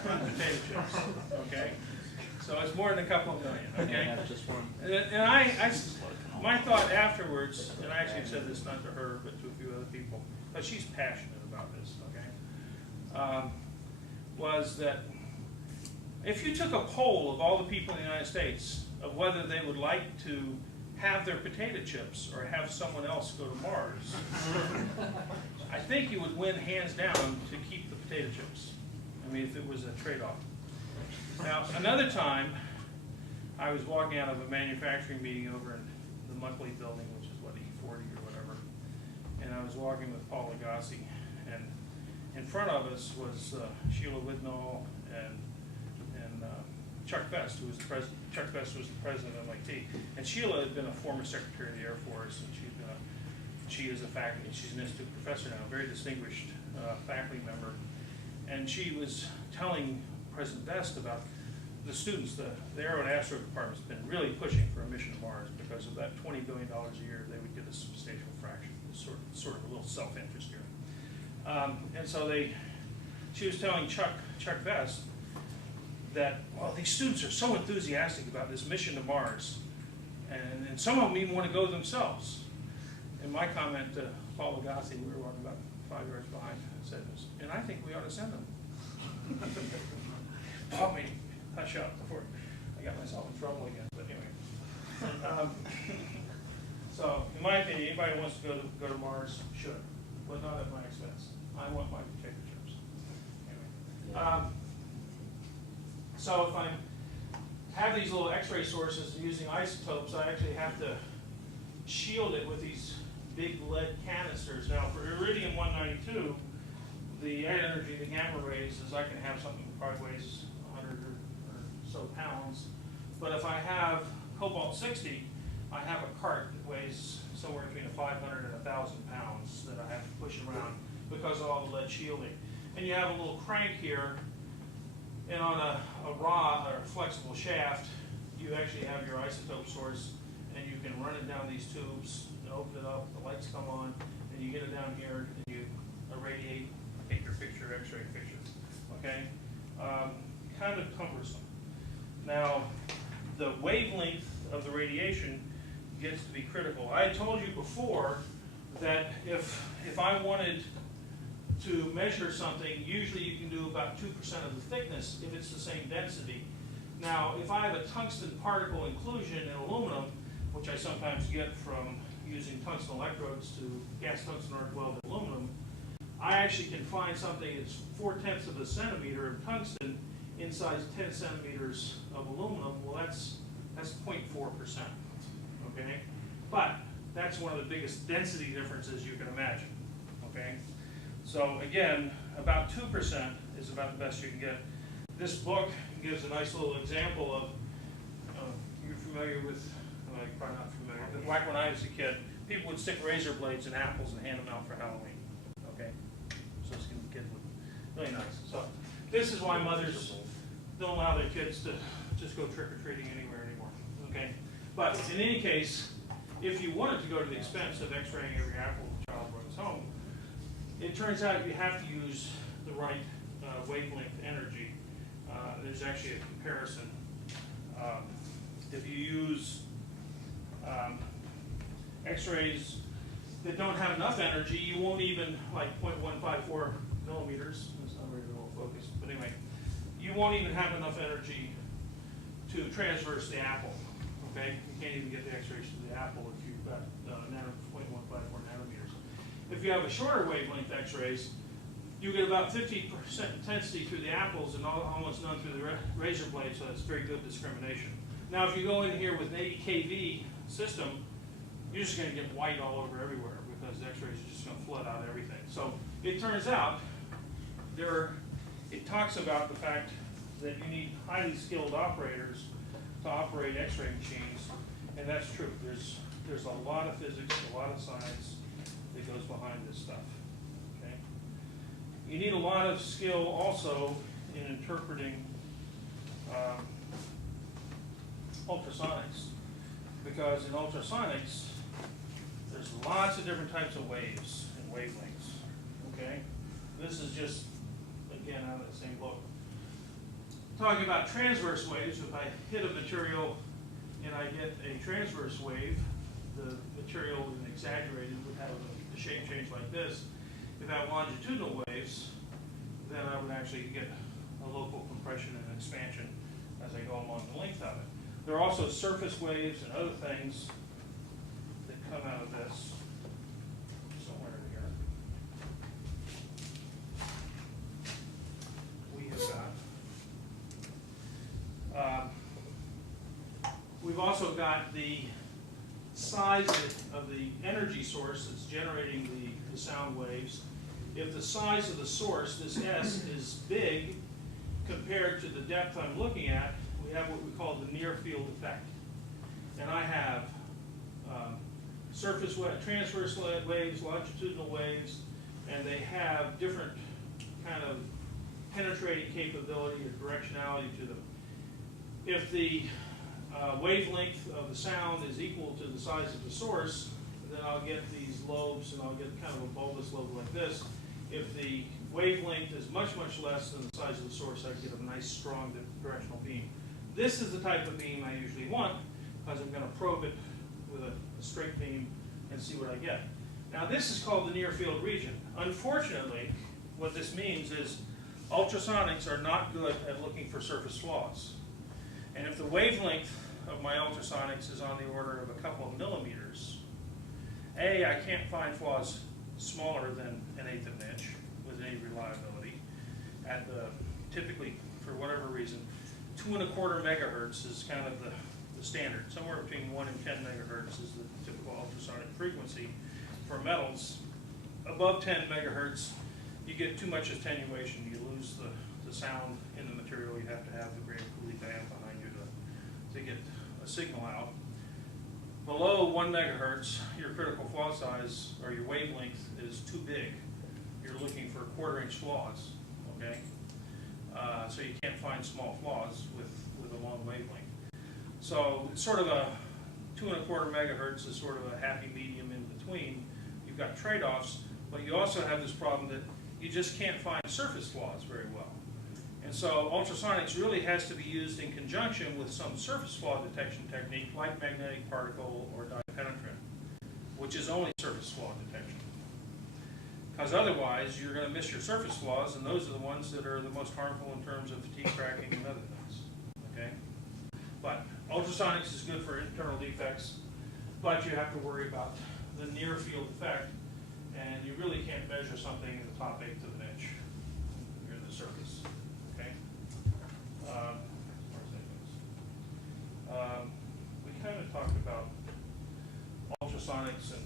on potato chips. Okay? So it's more than a couple million. Okay? Just one. And my thought afterwards, and I actually said this not to her, but to a few other people, but she's passionate about this, okay, was that if you took a poll of all the people in the United States of whether they would like to have their potato chips or have someone else go to Mars, I think you would win hands down to keep the potato chips. I mean, if it was a trade-off. Now, another time, I was walking out of a manufacturing meeting over in the Muckley building, which is what, E40 or whatever, and I was walking with Paul Agassi, and in front of us was Sheila Widnall and Chuck Vest, who was the president. Chuck Vest was the president of MIT, and Sheila had been a former secretary of the Air Force, and she is a faculty. She's an institute professor now, a very distinguished faculty member, and she was telling President Vest about the students. The Aero and Astro Department's been really pushing for a mission to Mars because of that $20 billion a year. They would get a substantial fraction. It's sort of a little self-interest here. And so she was telling Chuck Vest that, well, these students are so enthusiastic about this mission to Mars, and some of them even want to go themselves. And my comment to Paul Agassi, we were walking about 5 yards behind, said, and I think we ought to send them. Paul made me hush up before I got myself in trouble again, but anyway. So, in my opinion, anybody who wants to go to Mars should, but not at my expense. I want my potato chips. Anyway. So if I have these little X-ray sources using isotopes, I actually have to shield it with these big lead canisters. Now for iridium-192, the energy, the gamma rays, is I can have something that probably weighs 100 or so pounds. But if I have cobalt-60, I have a cart that weighs somewhere between 500 and 1,000 pounds that I have to push around because of all the lead shielding. And you have a little crank here, and on a rod or a flexible shaft, you actually have your isotope source, and you can run it down these tubes and open it up, the lights come on, and you get it down here, and you irradiate, take your picture, X-ray picture, okay? Kind of cumbersome. Now, the wavelength of the radiation gets to be critical. I told you before that if I wanted to measure something, usually you can do about 2% of the thickness if it's the same density. Now, if I have a tungsten particle inclusion in aluminum, which I sometimes get from using tungsten electrodes to gas tungsten arc welded aluminum, I actually can find something that's 0.4 of a centimeter of tungsten inside 10 centimeters of aluminum. Well, that's 0.4%, okay? But that's one of the biggest density differences you can imagine, okay? So again, about 2% is about the best you can get. This book gives a nice little example of, you're familiar with, probably not familiar, but back when I was a kid, people would stick razor blades in apples and hand them out for Halloween, okay? So kids would, really nice. So this is why mothers don't allow their kids to just go trick-or-treating anywhere anymore, okay? But in any case, if you wanted to go to the expense of x-raying every apple the child brings home, it turns out you have to use the right wavelength energy. There's actually a comparison. If you use X-rays that don't have enough energy, you won't even, like 0.154 millimeters, that's not very well focused, but anyway, you won't even have enough energy to transverse the apple, okay? You can't even get the X-rays to the apple if you've got 0.154 nanometers. If you have a shorter wavelength X-rays, you get about 50% intensity through the apples and almost none through the razor blade, so that's very good discrimination. Now, if you go in here with an 80 kV system, you're just going to get white all over everywhere because the X-rays are just going to flood out everything. So it turns out it talks about the fact that you need highly skilled operators to operate X-ray machines, and that's true. There's a lot of physics, a lot of science that goes behind this stuff. Okay, you need a lot of skill also in interpreting ultrasonics, because in ultrasonics there's lots of different types of waves and wavelengths. Okay, this is just again out of the same book. Talking about transverse waves, if I hit a material and I get a transverse wave, the material is exaggerated, would have a shape change like this. If I have longitudinal waves, then I would actually get a local compression and expansion as I go along the length of it. There are also surface waves and other things that come out of this somewhere in here. We have also got the size of the energy source that's generating the sound waves. If the size of the source, this S, is big compared to the depth I'm looking at, we have what we call the near field effect. And I have surface transverse waves, longitudinal waves, and they have different kind of penetrating capability or directionality to them. If the wavelength of the sound is equal to the size of the source, then I'll get these lobes, and I'll get kind of a bulbous lobe like this. If the wavelength is much, much less than the size of the source, I get a nice, strong directional beam. This is the type of beam I usually want, because I'm going to probe it with a straight beam and see what I get. Now, this is called the near field region. Unfortunately, what this means is ultrasonics are not good at looking for surface flaws. And if the wavelength of my ultrasonics is on the order of a couple of millimeters, I can't find flaws smaller than 1/8 of an inch with any reliability. At the, typically, for whatever reason, 2 1/4 megahertz is kind of the standard. Somewhere between 1 and 10 megahertz is the typical ultrasonic frequency for metals. Above 10 megahertz, you get too much attenuation. You lose the sound in the material. You have to have the great Cooley diaph behind you to get a signal out. Below 1 megahertz, your critical flaw size, or your wavelength, is too big. You're looking for 1/4 inch flaws, okay? So you can't find small flaws with a long wavelength. So it's sort of a 2 1/4 megahertz is sort of a happy medium in between. You've got trade-offs, but you also have this problem that you just can't find surface flaws very well. And so ultrasonics really has to be used in conjunction with some surface flaw detection technique like magnetic particle or dye penetrant, which is only surface flaw detection. Because otherwise you're going to miss your surface flaws, and those are the ones that are the most harmful in terms of fatigue cracking and other things. Okay? But ultrasonics is good for internal defects, but you have to worry about the near field effect, and you really can't measure something in the top 1/8 of an inch near the surface. Okay? We kind of talked about ultrasonics, and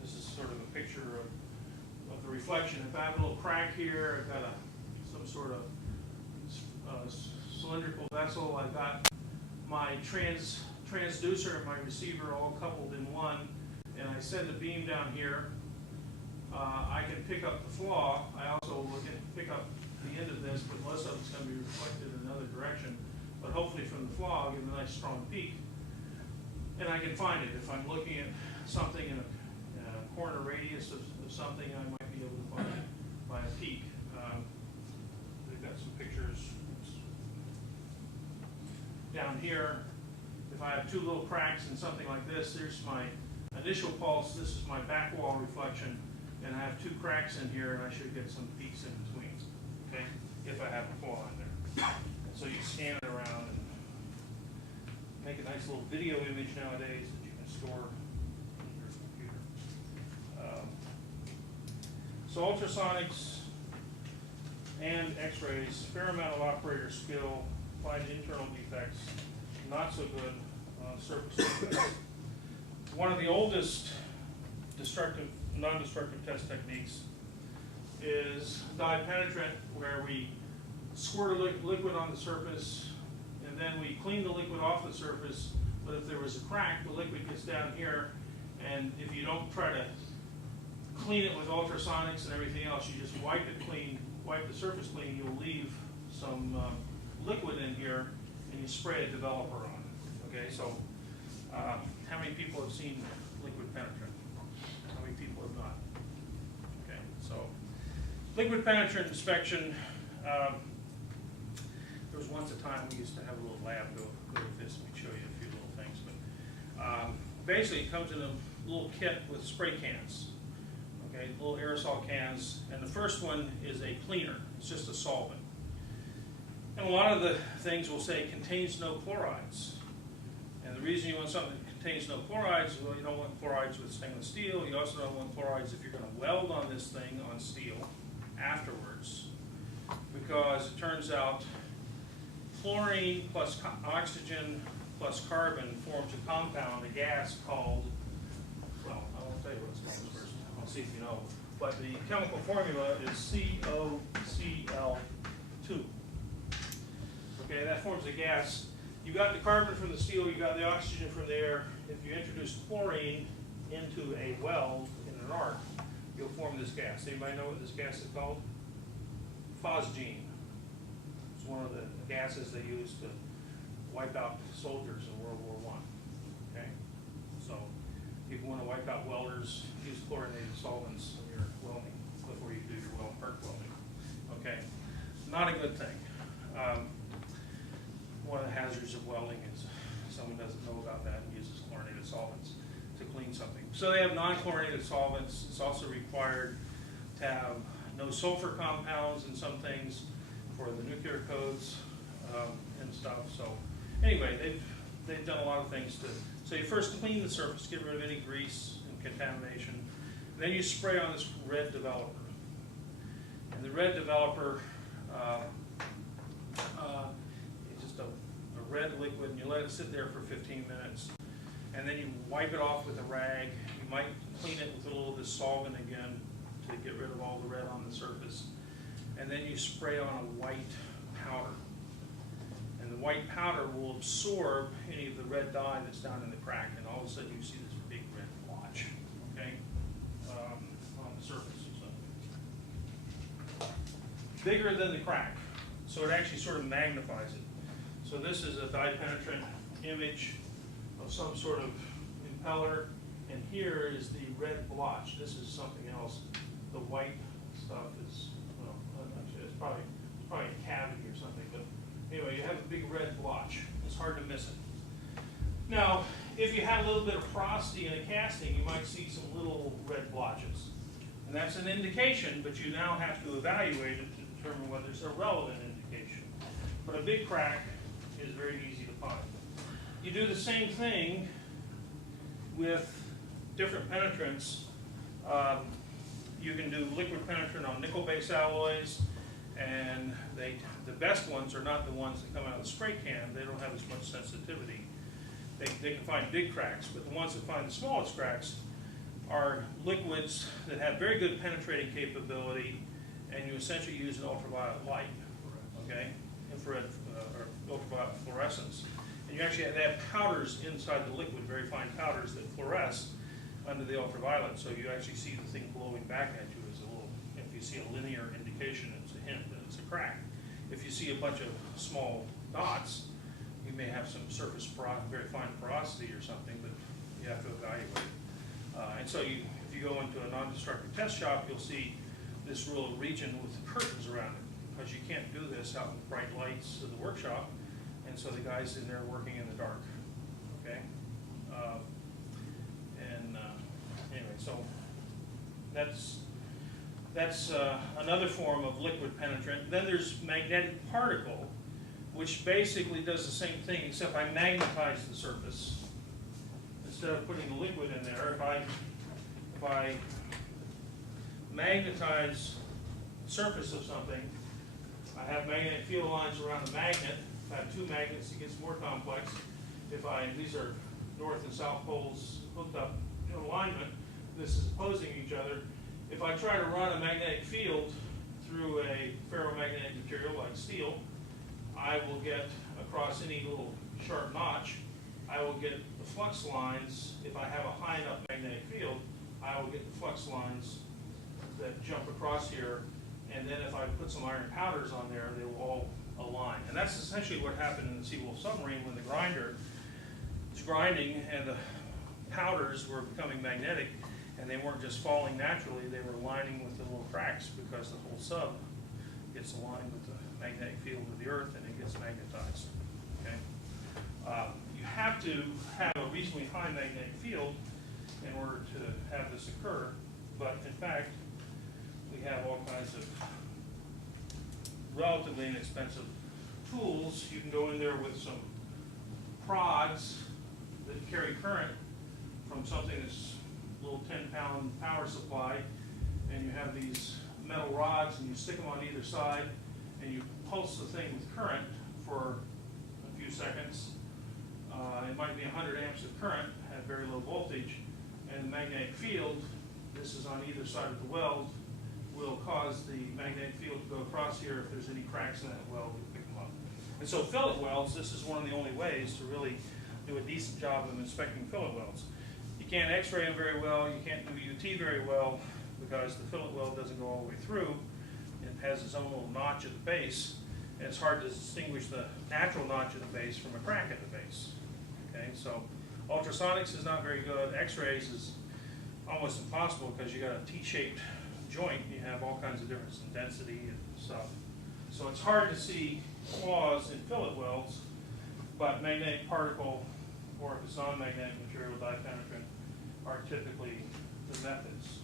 this is sort of a picture of the reflection. If I have a little crack here, I've got some sort of cylindrical vessel. I've got my transducer and my receiver all coupled in one, and I send a beam down here. I can pick up the flaw. I also will pick up the end of this, but most of it's going to be reflected in another direction. But hopefully from the flaw, I'll get a nice strong peak. And I can find it. If I'm looking at something in a corner radius of something, I might be able to find it by a peak. We've got some pictures down here. If I have 2 little cracks in something like this, there's my initial pulse. This is my back wall reflection. And I have 2 cracks in here, and I should get some peaks in between, okay, if I have a flaw in there. And so you scan it around and make a nice little video image nowadays that you can store in your computer. So ultrasonics and X-rays, fair amount of operator skill, find internal defects, not so good on surface defects. One of the oldest non-destructive test techniques is dye penetrant, where we squirt a liquid on the surface, and then we clean the liquid off the surface. But if there was a crack, the liquid gets down here, and if you don't try to clean it with ultrasonics and everything else, you just wipe it clean, wipe the surface clean, you'll leave some liquid in here, and you spray a developer on it. Okay, so how many people have seen liquid penetrant? How many people have not? Okay, so liquid penetrant inspection. There was once a time we used to have a little lab go with this, and we'd show you a few little things. But basically, it comes in a little kit with spray cans. Okay, little aerosol cans, and the first one is a cleaner. It's just a solvent. And a lot of the things will say contains no chlorides. And the reason you want something that contains no chlorides, well, you don't want chlorides with stainless steel. You also don't want chlorides if you're going to weld on this thing on steel afterwards, because it turns out chlorine plus oxygen plus carbon forms a compound, a gas called, well, I won't tell you what it's called first, I'll see if you know. But the chemical formula is COCl2. Okay, that forms a gas. You got the carbon from the steel, you got the oxygen from the air. If you introduce chlorine into a weld in an arc, you'll form this gas. Anybody know what this gas is called? Phosgene. It's one of the gases they used to wipe out soldiers in World War I. Okay? So if you want to wipe out welders, use chlorinated solvents in your welding before you do your arc welding. Okay? Not a good thing. One of the hazards of welding is someone doesn't know about that and uses chlorinated solvents to clean something. So they have non-chlorinated solvents. It's also required to have no sulfur compounds in some things for the nuclear codes and stuff. So anyway, they've done a lot of things to. So you first clean the surface, get rid of any grease and contamination. And then you spray on this red developer. And the red developer is just a red liquid, and you let it sit there for 15 minutes. And then you wipe it off with a rag. You might clean it with a little of this solvent again to get rid of all the red on the surface. And then you spray on a white powder. And the white powder will absorb any of the red dye that's down in the crack, and all of a sudden you see this big red blotch, okay, on the surface. So bigger than the crack, so it actually sort of magnifies it. So this is a dye-penetrant image of some sort of impeller, and here is the red blotch. This is something else. The white stuff is, well, actually it's probably a cavity or something, but anyway, you have a big red blotch. It's hard to miss it. Now, if you have a little bit of porosity in a casting, you might see some little red blotches. And that's an indication, but you now have to evaluate it to determine whether it's a relevant indication. But a big crack is very easy to find. You do the same thing with different penetrants. You can do liquid penetrant on nickel-based alloys, and the best ones are not the ones that come out of the spray can. They don't have as much sensitivity. They can find big cracks, but the ones that find the smallest cracks are liquids that have very good penetrating capability, and you essentially use an ultraviolet light, okay, infrared or ultraviolet fluorescence. And you actually have powders inside the liquid, very fine powders that fluoresce under the ultraviolet, so you actually see the thing blowing back at you as a little, if you see a linear indication, it's a hint that it's a crack. If you see a bunch of small dots, you may have some surface very fine porosity or something, but you have to evaluate. And so if you go into a non-destructive test shop, you'll see this little region with curtains around it, because you can't do this out in the bright lights of the workshop, and so the guy's in there working in the dark, okay? Anyway, so that's another form of liquid penetrant. Then there's magnetic particle, which basically does the same thing, except I magnetize the surface. Instead of putting the liquid in there, if I magnetize the surface of something, I have magnetic field lines around the magnet. If I have two magnets, it gets more complex. These are north and south poles hooked up in alignment, this is opposing each other. If I try to run a magnetic field through a ferromagnetic material like steel, I will get across any little sharp notch, I will get the flux lines. If I have a high enough magnetic field, I will get the flux lines that jump across here, and then if I put some iron powders on there, they will all align. And that's essentially what happened in the Seawolf submarine when the grinder was grinding and the powders were becoming magnetic, and they weren't just falling naturally, they were aligning with the little cracks because the whole sub gets aligned with the magnetic field of the Earth and it gets magnetized. Okay? You have to have a reasonably high magnetic field in order to have this occur, but in fact, we have all kinds of relatively inexpensive tools. You can go in there with some prods that carry current from something that's a little 10-pound power supply, and you have these metal rods and you stick them on either side and you pulse the thing with current for a few seconds. it might be 100 amps of current at very low voltage, and the magnetic field, this is on either side of the weld, will cause the magnetic field to go across here. If there's any cracks in that weld, we'll pick them up. And so fillet welds, this is one of the only ways to really do a decent job of inspecting fillet welds. You can't x-ray them very well, you can't do UT very well, because the fillet weld doesn't go all the way through. It has its own little notch at the base, and it's hard to distinguish the natural notch at the base from a crack at the base. Okay, so ultrasonics is not very good. X-rays is almost impossible because you got a T-shaped joint. You have all kinds of difference in density and stuff. So it's hard to see flaws in fillet welds, but magnetic particle, or if it's non-magnetic material, dye-penetrant, are typically the methods.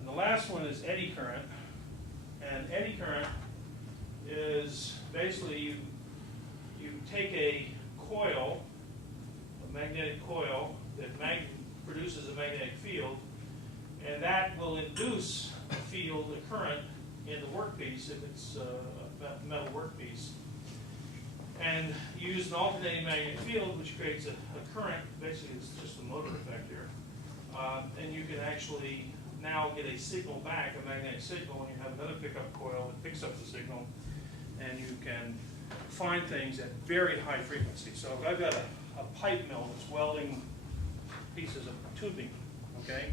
And the last one is eddy current. And eddy current is basically you take a coil, a magnetic coil that produces a magnetic field, and that will induce a field, a current, in the workpiece if it's a metal workpiece. And you use an alternating magnetic field, which creates a current. Basically, it's just a motor effect here. And you can actually now get a signal back, a magnetic signal, and you have another pickup coil that picks up the signal, and you can find things at very high frequency. So if I've got a pipe mill that's welding pieces of tubing, okay?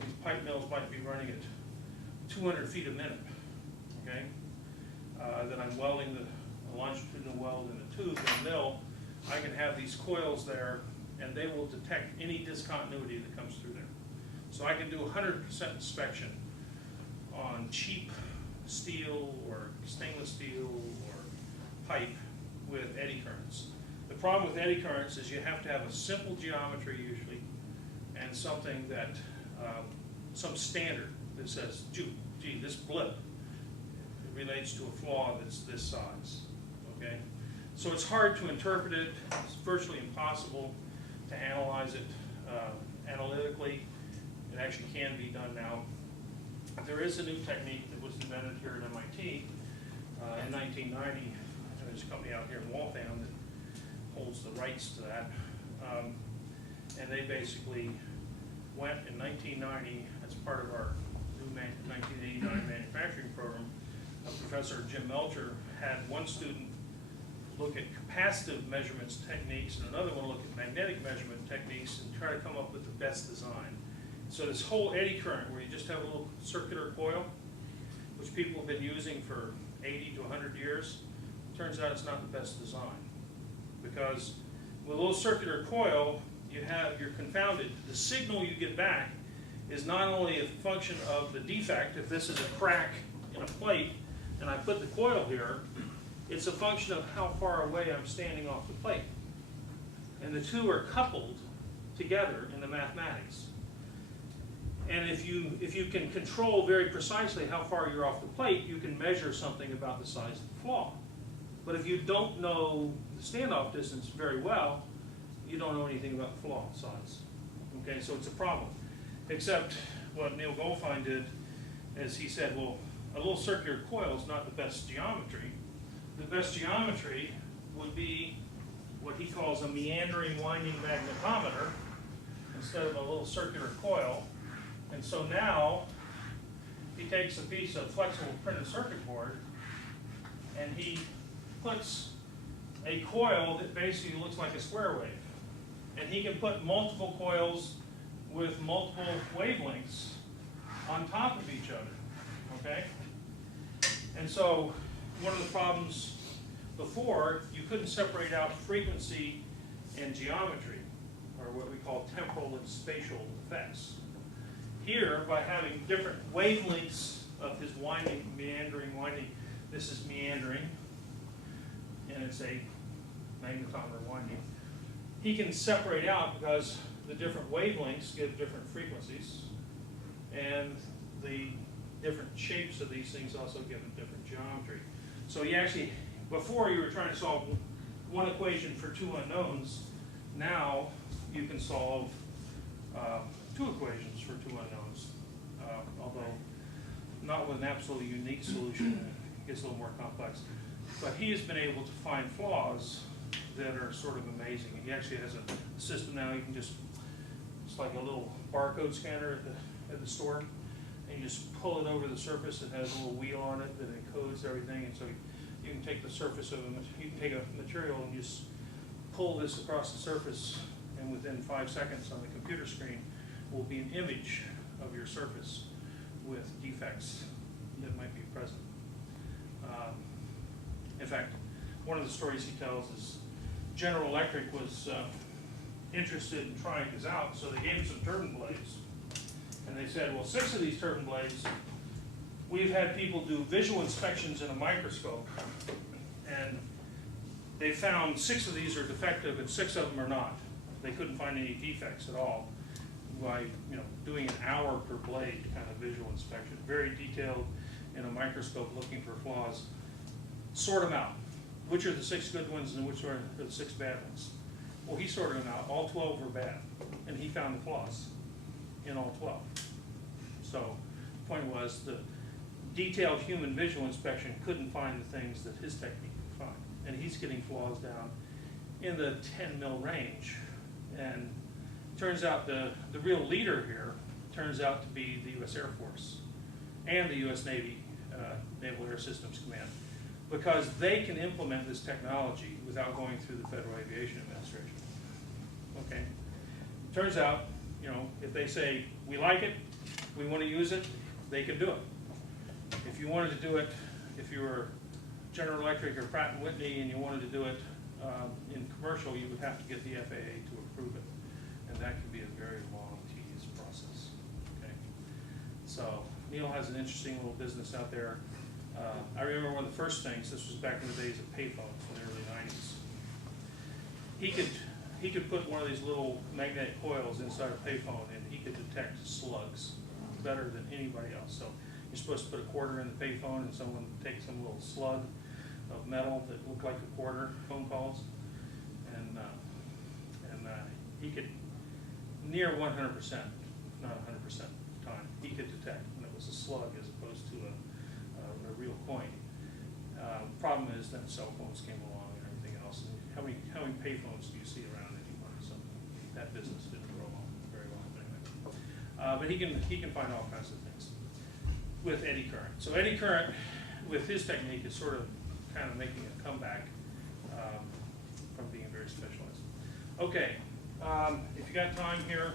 These pipe mills might be running at 200 feet a minute, okay? Then I'm welding the longitudinal weld in the tube in the mill. I can have these coils there, and they will detect any discontinuity that comes through there. So I can do 100% inspection on cheap steel or stainless steel or pipe with eddy currents. The problem with eddy currents is you have to have a simple geometry usually, and something that, some standard that says, gee, this blip relates to a flaw that's this size, okay? So it's hard to interpret it. It's virtually impossible to analyze it analytically. It actually can be done now. There is a new technique that was invented here at MIT in 1990. And there's a company out here in Waltham that holds the rights to that. And they basically went in 1990, as part of our new 1989 manufacturing program, Professor Jim Melcher had one student look at capacitive measurements techniques and another one look at magnetic measurement techniques and try to come up with the best design. So this whole eddy current, where you just have a little circular coil, which people have been using for 80 to 100 years, turns out it's not the best design. Because with a little circular coil, you're confounded. The signal you get back is not only a function of the defect, if this is a crack in a plate, and I put the coil here, it's a function of how far away I'm standing off the plate. And the two are coupled together in the mathematics. And if you can control very precisely how far you're off the plate, you can measure something about the size of the flaw. But if you don't know the standoff distance very well, you don't know anything about the flaw size. Okay, so it's a problem. Except what Neil Goldfein did is he said, well, a little circular coil is not the best geometry. The best geometry would be what he calls a meandering winding magnetometer instead of a little circular coil. And so now he takes a piece of flexible printed circuit board and he puts a coil that basically looks like a square wave. And he can put multiple coils with multiple wavelengths on top of each other, okay? And so one of the problems before, you couldn't separate out frequency and geometry, or what we call temporal and spatial effects. Here, by having different wavelengths of his winding, meandering winding, this is meandering, and it's a magnetometer winding, he can separate out because the different wavelengths give different frequencies, and the different shapes of these things also give a different geometry. So you actually, before you were trying to solve one equation for two unknowns, now you can solve two equations for two unknowns, although not with an absolutely unique solution. It gets a little more complex. But he has been able to find flaws that are sort of amazing. He actually has a system now, you can just, it's like a little barcode scanner at the store, and you just pull it over the surface. It has a little wheel on it that encodes everything, and so you can take the surface of you can take a material and just pull this across the surface, and within 5 seconds on the computer screen will be an image of your surface with defects that might be present. In fact, one of the stories he tells is General Electric was interested in trying this out, so they gave him some turbine blades. And they said, well, 6 of these turbine blades, we've had people do visual inspections in a microscope, and they found 6 of these are defective and 6 of them are not. They couldn't find any defects at all by doing an hour per blade kind of visual inspection, very detailed in a microscope looking for flaws. Sort them out. Which are the 6 good ones and which are the 6 bad ones? Well, he sorted them out. All 12 were bad, and he found the flaws in all 12. So the point was the detailed human visual inspection couldn't find the things that his technique could find, and he's getting flaws down in the 10 mil range. And turns out the real leader here turns out to be the U.S. Air Force and the U.S. Navy Naval Air Systems Command, because they can implement this technology without going through the Federal Aviation Administration. Okay? Turns out, if they say, we like it, we want to use it, they can do it. If you wanted to do it, if you were General Electric or Pratt & Whitney and you wanted to do it in commercial, you would have to get the FAA to approve it. And that can be a very long, tedious process. Okay? So Neil has an interesting little business out there. I remember one of the first things, this was back in the days of payphones in the early 90s. He could put one of these little magnetic coils inside a payphone and he could detect slugs better than anybody else. So you're supposed to put a quarter in the payphone and someone takes some little slug of metal that looked like a quarter, phone calls, and he could near 100%, not 100% time, he could detect when it was a slug as opposed to a real coin. Problem is then cell phones came along and everything else. And how many payphones do you see around anymore? So that business didn't grow on very well anyway. But he can find all kinds of things with Eddy Current. So Eddy Current, with his technique, is sort of kind of making a comeback from being very specialized. Okay, if you got time here.